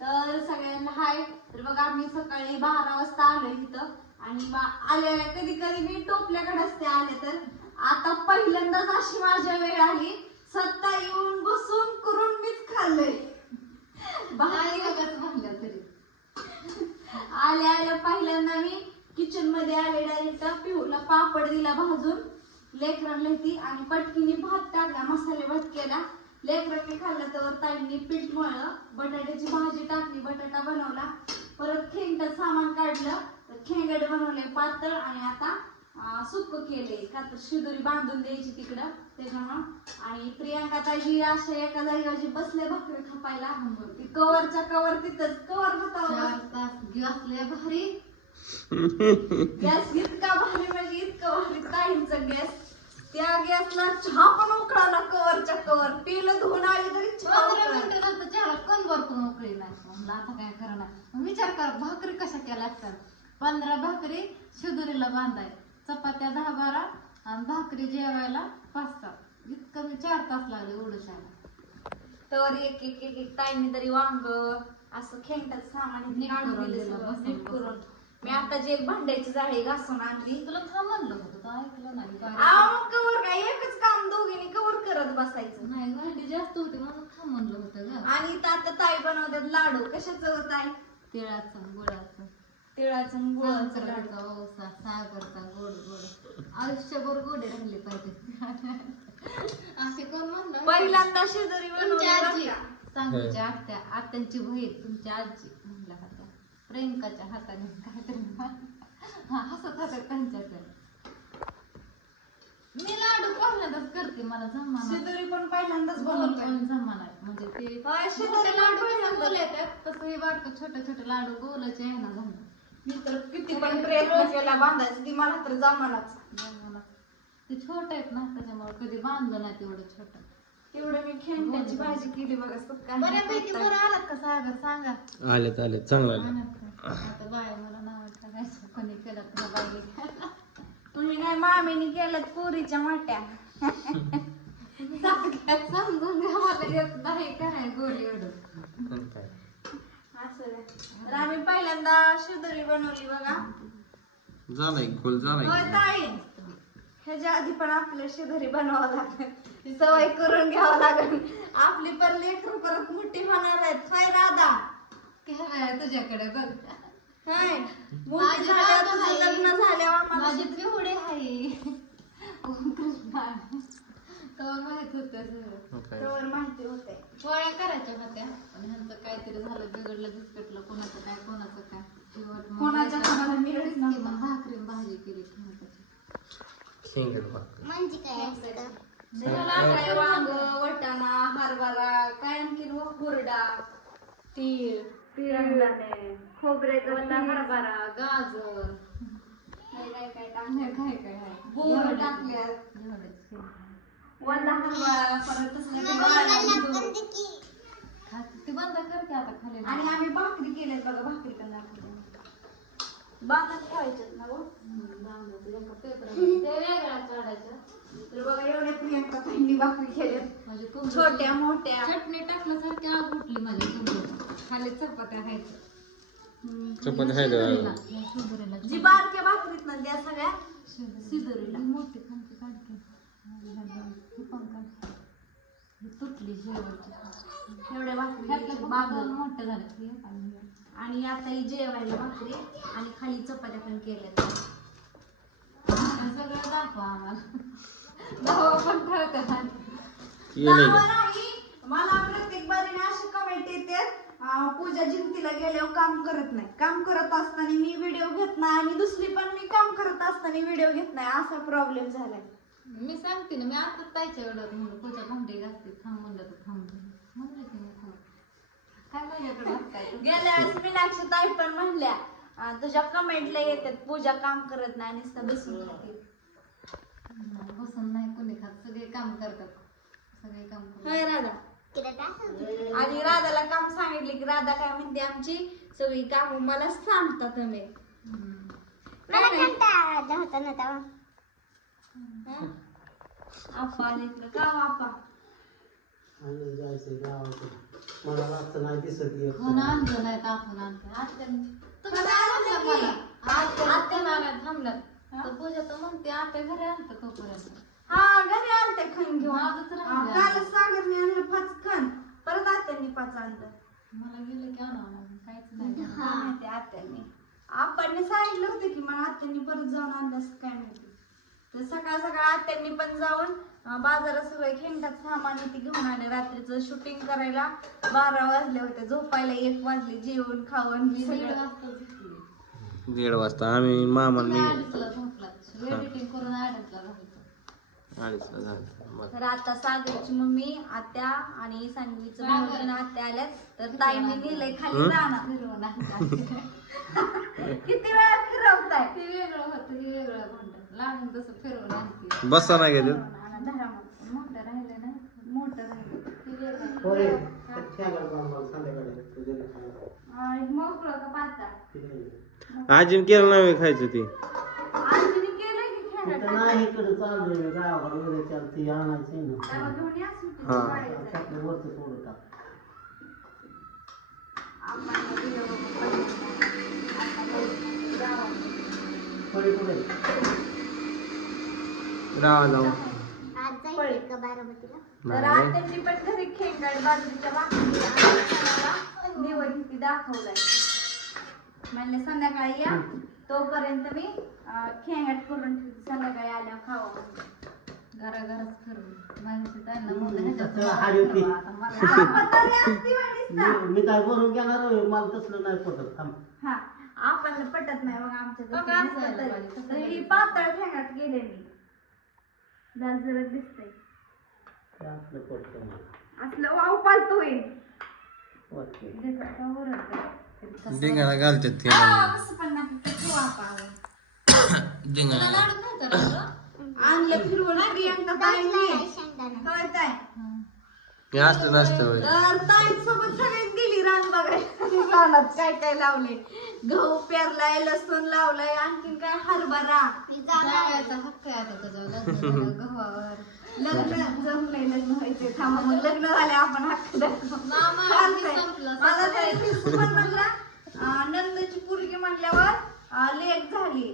तर सगळ्यांना हाय. तर बघा आम्ही सकाळी बारा वाजता आलोय इथं. आणि आलेल्या कधी कधी मी टोपल्याकडे असते आले तर. आता पहिल्यांदाच अशी माझ्या वेळ आली. स्वतः येऊन बसून करून मीच खाल्लंय. बाहेर बघत म्हणलं तरी? आल्या आल्या पहिल्यांदा मी किचनमध्ये आले डायरेक्ट पिऊला पापड दिला भाजून. लेकरांना ती आणि पटकीने भात टाकला मसाले भात केला. लेकरांनी खाल्लं तर ताईंनी पीठ मळलं बटाट्याची भाजी टाकली बटाटा बनवला परत खेंगट सामान काढलं तर खेंगड बनवले पातळ आणि आता सुक्क केले. का तर शिदोरी बांधून द्यायची तिकडं त्याच्यामुळं. आणि प्रियांका ताई अशा एका जागेवरची बसले भाकरी खपायला. ती कवरच्या कवर तिथंच कवर लय भारी. गॅस इतका भारी म्हणजे इतका भारी ताईंचा गॅस. त्या गॅसला चहा पण कवरच्या कवर. पिलं धुवून आली तरी चहा पंधरा उकळाला. मिनिटं नंतर चहाला कणभर पण नाही. म्हणलं आता काय करणार विचार कर भाकरी कशा केल्या असतात? पंधरा भाकरी शिदुरीला बांधाय. चपात्या दहा बारा आणि भाकरी जेवायला पाच तास. इतकं मी चार तास लागले उडशाला तर एक एक एक एक ताईंनी तरी वांग असं खेंटाचं सामान इथे नीट काढून करून दिलं दिलं, सगळं, बसून, नीट करून मी आता जे एक भांड्याची जाळी घासून आणली. तुला थांब म्हणलं होतं तू ऐकलं नाही काय आव कवर काय एकच काम दोघींनी कवर करत बसायचं. नाही भांडी जास्त होती म्हणून थांब म्हणलं होतं ग. आणि इथं आता ताई बनवतात लाडू. कशाचं होत आहे तिळाचं गुळाचं. तिळाचं आणि गुळाचं लाडू. ओसा गोड गोड. आयुष्यभर गोडे राहिले पाहिजे. असे कोण म्हणलं? पहिल्यांदा शेजारी तुमची आजी. बनवली बरं का? सांगूची आत्या आत्यांची बहीण तुमची आजी म्हणल्या होत्या प्रियंकाच्या हाताने. काहीतरी हा हसत हसत त्यांच्याकडे मी लाडू पहिल्यांदाच करते मला जमाना शेजारी पण पहिल्यांदाच बनवतात पण जमाना म्हणजे ते मोठे लाडू पण कसे बनवतात. गोल येतात तसं हे बारकं छोटे छोटे लाडू गोलचे आहे ना झालं. मी तर किती पण प्रयत्न केला बांधायचं ती मला तर जमानाच जमाना ते छोटे आहेत ना त्याच्यामुळे कधी बांधलं नाही तेवढं छोटं. तेवढं मी खेंड्याची भाजी केली बघा बऱ्यापैकी बरं आलात का सागर? सांगा. आलेत आलेत. चांगलं आले? आता बाय मला नाव ठेवायचं कोणी केलं तर बाई तुम्ही नाही मामीने केलं पुरीच्या मोठ्या समजून घ्या मला येत नाही काय गोल एवढं असं आहे. तर आम्ही पहिल्यांदा शिदोरी बनवली बघा झालाय. खोल होय झालाय ताई. ह्याच्या आधी पण आपल्या शिदोरी बनवावं लागेल. सवय करून घ्यावं लागेल. आपली पर लेकर परत मोठी होणार आहेत. हाय राधा? काय तुझ्याकडे बघ. हाय. मोठी तुझं. लग्न झाल्यावर माझी आहे. ओम कृष्णा तर माहीत होत तेवढं माहिती होते पोळ्या करायच्या होत्या. पण ह्यांचं काहीतरी झालं बिघडलं बिस्कटलं. कोणाचं काय कोणाचं काय? शेवट मग कोणाच्या काय? हाताला झालं? मिळत तेच की नव्हतं. मग भाकरी आणि भाजी केली भाकर. म्हणजे काय असतं? काय? वांग वटाणा हरभरा काय आणखी हुरडा तीळ. तिळगुळाने खोबऱ्याचं वल्ला हरभरा गाजर. काय काय काय हे काय काय आहे केलं. वल्ला हरभरा परत तसलं ते बंद करते आता खाली. आणि आम्ही भाकरी केल्यात बघा भाकरी पण दाखवते. बांधत ठेवायच्यात ना गो? तर बघा एवढ्या प्रियंका ताईंनी भाकरी केल्यात. म्हणजे छोट्या मोठ्या. चटणी टाकल्यासारखी आग उठली माझी कोंबडीला. खाली चपात्या आहेत. चपाती आहे का? जी बारक्या भाकरीत ना त्या सगळ्या शिदोरीला मोठी खांची काढते. तुटली शेवटची एवढ्या भाकरी ही एक आणि आता ही जेवायला भाकरी आणि खाली चपात्या पण केल्यात. हे सगळं दाखवा आम्हाला. दाखवा पण ठेवतात. केलंय. मला प्रत्येक बारीने अशी कमेंट येते अं, पूजा जिंतीला गेल्यावर काम करत नाही. काम करत असताना मी व्हिडिओ घेत नाही आणि दुसरी पण मी काम करत असताना व्हिडिओ घेत नाही. असा प्रॉब्लेम झालाय. मी सांगते ना मी आता ताईच्या वेळात म्हणलं पूजा भांडी घासते थांब म्हणलं तर थांब म्हणलं. की मी थांब. काय माझ्याकडे गेल्या वेळेस मीनाक्षी ताई पण म्हणल्या अं, तुझ्या कमेंटला येतात पूजा काम करत नाही नुसतं बसून राहते. बसून नाही कोणी खात सगळे काम करतात. सगळे काम करतात. राधा. आणि राधाला काम सांगितले की राधा काय म्हणते आमची सगळी काम मला सांगता तुम्ही. हम्म. मला कंटाळा आला होता ना तेव्हा. हं? आपा आले इकडं. का आपा? आणि जायचं गावाकडे. मला वाटतं नाही दिसत येत. कोण आणलं नाही तर आपण आणलं तुम्ही मला? आत्या आत्या तर पूजा तर म्हणते आत्या घरी आणतं कपूराचं हा घरी आलते खण घेऊन. आजच राहिलं. हा, काल सागरने आणलं पाच खण परत आत्यांनी पाच आणलं मला गेलं की आणावं लागेल काहीच नाही काय माहिती आत्यांनी. आपण सांगितलं होतं की मला आत्यांनी परत जाऊन आणलं असं काय माहिती. तर सकाळ सकाळ आत्यांनी पण जाऊन बाजारात सगळं खेंटात सामान ती घेऊन आले रात्रीचं शूटिंग करायला बारा वाजले होते झोपायला एक वाजले जेवण खावण मी दीड सगळं. वाजता झोपली. दीड वाजता. आम्ही मामा मी एडिटिंग करून अडीचला झालं मग तर आता सागरची मम्मी आत्या आणि सांगलीचं भाऊजीनं आत्या आल्यात. तर ताईंनी नेलंय खाली फिरवून आणतात. किती वेळा फिरवताय? ते वेगळं होतं हे वेगळं लागून तसं फिरवून आणते. बसा नाही गेले मोठं राहिलं ना मोठं राहिलं. ते वेगळं होय ठेंगा बांधाल संध्याकाळी तुझ्या खायला. आणि मोकळं का पाहता आजीन केलं नाही खायचं ती? नाही इकडे चाललोय गावाकडे आणायची त्याला ना. हा. त्यातलं वरचं थोडं टाक. पुढे. राहा आज जायचं का बारामतीला? नाही. पण घरी खेंगाड बाजरीच्या भाकरी आणि निवडणुकी दाखवलाय. म्हणले संध्याकाळी या. तोपर्यंत मी खेंगाट करून संध्याकाळी आल्या खावा घराघरात फिरवून माहिती त्यांना. म्हणलं मी काय करून घेणार मला तसलं नाही पटत. थांब. हा. आपण पटत नाही मग आमच्या ही पातळ खेंगाट गेले मी. जरजरत दिसतंय. असलं वाव पालतो होईल वाटते डिंगाला घालतात ते कसं पण नाही किती वापावं. डिंगाला लाडू नाही तर रंग? आणलं फिरवून प्रियंका ताईंनी शेंगदाणा. कळताय. हे. असलं नसतं होय. तर ताईंसोबत सगळीच गेली रान बघायला. रानात काय काय लावले गहू पेरलाय लसूण लावलाय आणखीन काय? हरभरा. जावयाचा हक्क आहे आता त्याच्यावर लग्न झालं, गव्हावर. लग्न जमलंय लग्न व्हायचे थांबा मग लग्न झाले आपण हक्क दाखवू. मामा चालतंय. संपलं मला तरी दिसू पण म्हणला लेक झाली?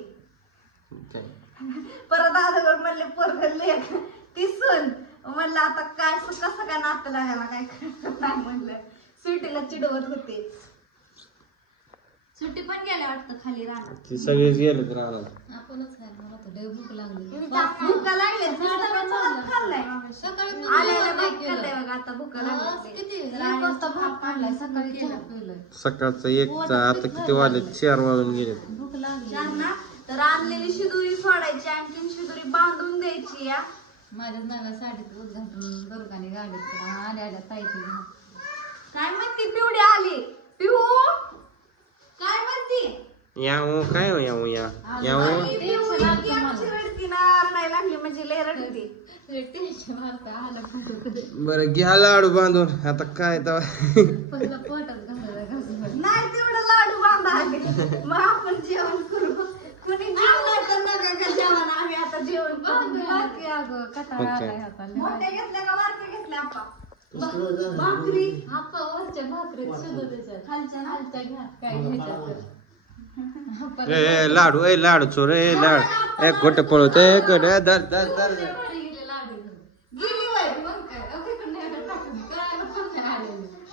परत आजवर म्हणले पोरग लेख ती सून. म्हणलं आता काय कसं काय नातं लागायला काय नाही म्हणलं. स्वीटीला चिडवत होते. सुट्टी पण गेल्या वाटतं खाली राहणार ती सगळेच गेलेत राहणार आपणच काय मला तर लय भूक लागली. भुका लागले खाल्लाय. सकाळी मी आलेलं जेवण नाही भात केलं. खाल्लाय बघा आता भुका आज लागले किती एक वाजता भात काढलाय सकाळी चहा पिलोय. सकाळचं एकचा आता किती वाजले? चार वाजून गेले भूक लागली. तर आणलेली शिदुरी सोडायची आणखीन शिदुरी बांधून द्यायची या. माझ्या नव्या साडीत उद्घाटन दुर्गाने गाडीत. आल्या आल्या ताईची. काय म्हणती पिवडी आली. पिऊ काय म्हणती? या हो काय हो या हो या? या हो आणि पिऊ इतकी आमची रडती ना रडायला लागली म्हणजे लय रडती. लय टेन्शन आलतं, आलं कुठं बरं घ्या लाडू बांधून. आता काय तर पहिलं पोटात घालायला घासून नाही तेवढं लाडू बांधा आले मग आपण जेवण करू. कुणी जेवण तर नका का? जेवण आम्ही आता जेवण करू बाकी अगं कटाळा ओके. आलाय आता. मोठे घेतले का बारके घेतले आपा तसलं झालं भाकरी आप्पा वरच्या भाकरीत शुद्ध त्याच्यात खालच्या खालच्या घ्या काय घ्यायच्या तर ए लाडू ए लाडू चोर ए लाड. ए कुठे पळवत ए कुठे दर दर दर.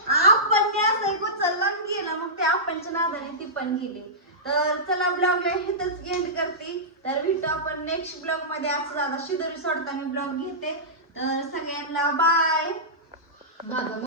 आपण असं एक उचलला आणि गेला. मग ते आपणच्या नादाने ती पण गेली. तर चला ब्लॉगला इथंच एंड करते. तर भेटू आपण नेक्स्ट ब्लॉगमध्ये असं दादा शिदोरी सोडताना ब्लॉग घेते. तर सगळ्यांना बाय माझं